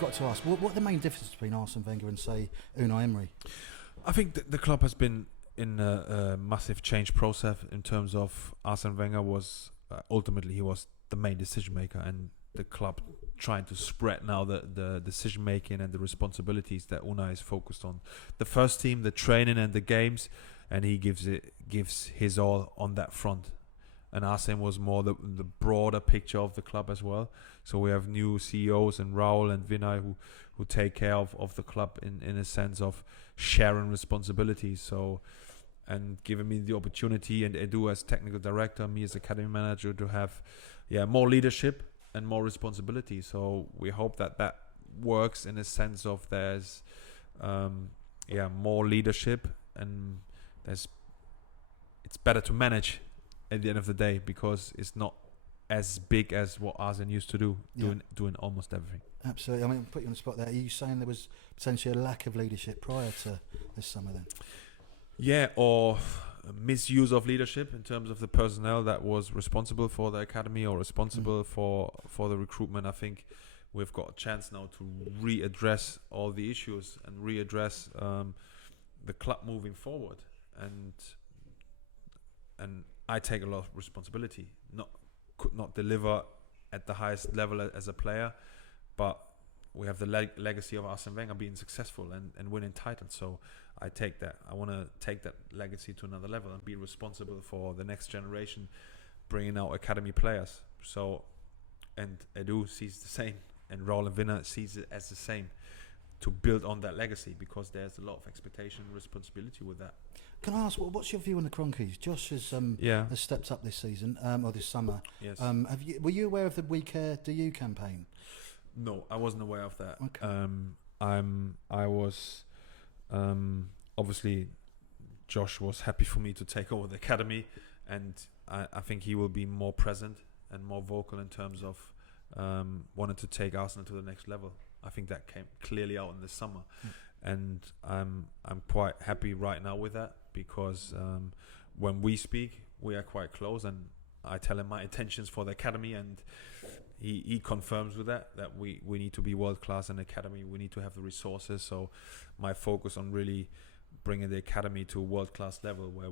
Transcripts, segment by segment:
got to ask, what are the main differences between Arsene Wenger and, say, Unai Emery? I think the club has been in a massive change process in terms of Arsene Wenger was ultimately he was the main decision maker, and the club trying to spread now the decision making and the responsibilities that Unai is focused on the first team, the training and the games, and he gives his all on that front. And Arsene was more the broader picture of the club as well. So we have new CEOs and Raul and Vinay who take care of the club in a sense of sharing responsibilities. So, and giving me the opportunity, and Edu as technical director, me as academy manager, to have more leadership and more responsibility. So we hope that works in a sense of there's more leadership, and it's better to manage at the end of the day, because it's not as big as what Arsene used to do, doing almost everything. Absolutely. I mean, put you on the spot there. Are you saying there was potentially a lack of leadership prior to this summer then? Yeah, or misuse of leadership in terms of the personnel that was responsible for the academy or responsible for the recruitment. I think we've got a chance now to readdress all the issues and readdress the club moving forward. And I take a lot of responsibility. Could not deliver at the highest level as a player, but we have the legacy of Arsene Wenger being successful and winning titles. So I take that. I want to take that legacy to another level and be responsible for the next generation, bringing out academy players. So, and Edu sees the same, and Roland Vinner sees it as the same, to build on that legacy, because there's a lot of expectation and responsibility with that. Can I ask, what's your view on the Kroenkes? Josh has stepped up this season, or this summer. Yes. Were you aware of the We Care Do You campaign? No, I wasn't aware of that. Okay. I was obviously Josh was happy for me to take over the academy, and I think he will be more present and more vocal in terms of wanting to take Arsenal to the next level. I think that came clearly out in the summer, and I'm quite happy right now with that, because when we speak, we are quite close, and I tell him my intentions for the academy, and he confirms with that we need to be world class in the academy. We need to have the resources. So my focus on really bringing the academy to a world class level, where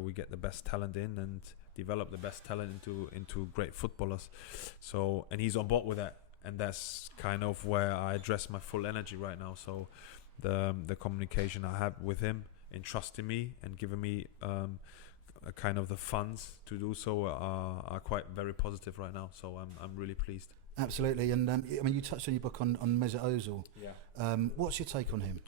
we get the best talent in and develop the best talent into great footballers. So, and he's on board with that. And that's kind of where I address my full energy right now. So the communication I have with him, entrusting me and giving me a kind of the funds to do so are quite very positive right now. So I'm really pleased. Absolutely. And I mean, you touched on your book on Mesut Ozil. Yeah. What's your take on him?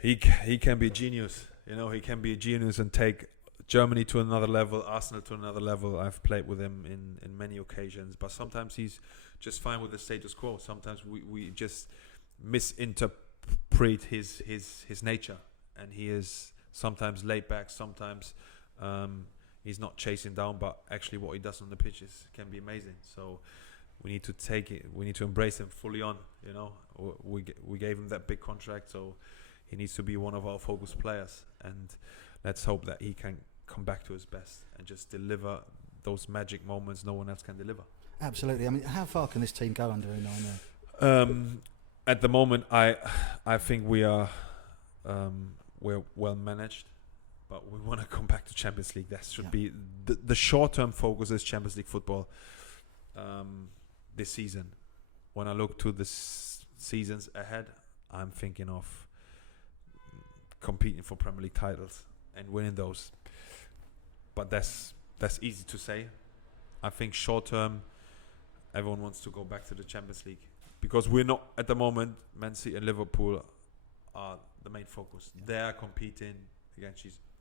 He can be a genius. You know, he can be a genius and take Germany to another level, Arsenal to another level. I've played with him in many occasions, but sometimes he's just fine with the status quo. Sometimes we just misinterpret his nature, and he is sometimes laid back, sometimes he's not chasing down, but actually what he does on the pitches can be amazing. So we need to take it, we need to embrace him fully on, you know. We gave him that big contract, so he needs to be one of our focus players, and let's hope that he can come back to his best and just deliver those magic moments no one else can deliver. Absolutely. I mean, how far can this team go under Unai now? At the moment, I think we're well managed, but we want to come back to Champions League. That should be the short-term focus is Champions League football this season. When I look to the seasons ahead, I'm thinking of competing for Premier League titles and winning those. But that's easy to say. I think short-term, everyone wants to go back to the Champions League, because we're not at the moment. Man City and Liverpool are the main focus. They are competing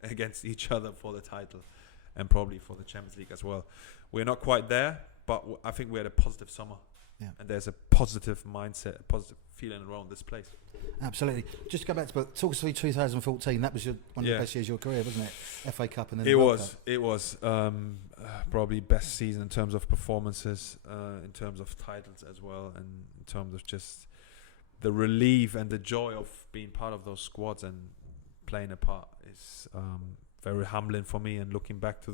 against each other for the title, and probably for the Champions League as well. We're not quite there, but I think we had a positive summer, and there's a positive mindset, a positive feeling around this place. Absolutely. Just to go back to talk us through 2014. That was one of the best years of your career, wasn't it? FA Cup and then it World was. Cup. It was probably best season in terms of performances, in terms of titles as well, and in terms of just the relief and the joy of being part of those squads and playing a part is very humbling for me. And looking back to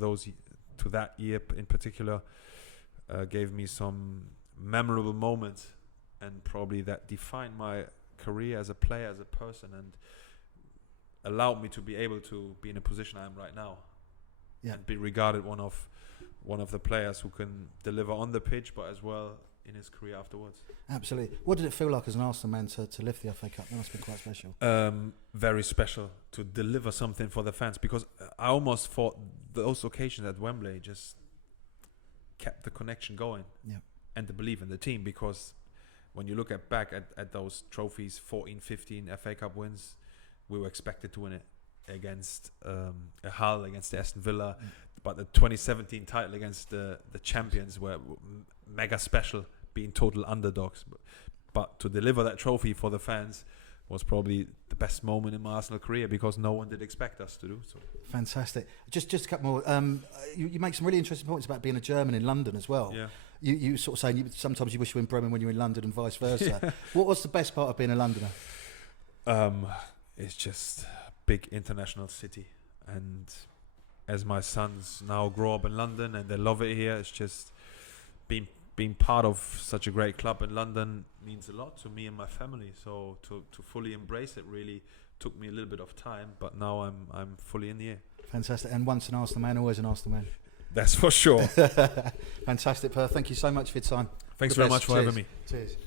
that year in particular, gave me some memorable moments and probably that defined my career as a player, as a person, and allowed me to be able to be in a position I am right now, and be regarded one of the players who can deliver on the pitch, but as well in his career afterwards. Absolutely. What did it feel like as an Arsenal man to lift the FA Cup? That must be quite special. Very special to deliver something for the fans, because I almost thought those occasions at Wembley just kept the connection going, and the belief in the team, because when you look back at those trophies, 14, 15 FA Cup wins, we were expected to win it against Hull, against the Aston Villa, but the 2017 title against the champions were mega special, being total underdogs. But to deliver that trophy for the fans was probably the best moment in my Arsenal career, because no one did expect us to do so. Fantastic. Just a couple more. You make some really interesting points about being a German in London as well. Yeah. You sort of saying sometimes you wish you were in Bremen when you're in London and vice versa. What was the best part of being a Londoner? It's just a big international city, and as my sons now grow up in London and they love it here, it's just being part of such a great club in London means a lot to me and my family. So to fully embrace it really took me a little bit of time, but now I'm fully in the air. Fantastic. And once an Arsenal man, always an Arsenal man. That's for sure. Fantastic, Per. Thank you so much for your time. Thanks very much for having me. Cheers.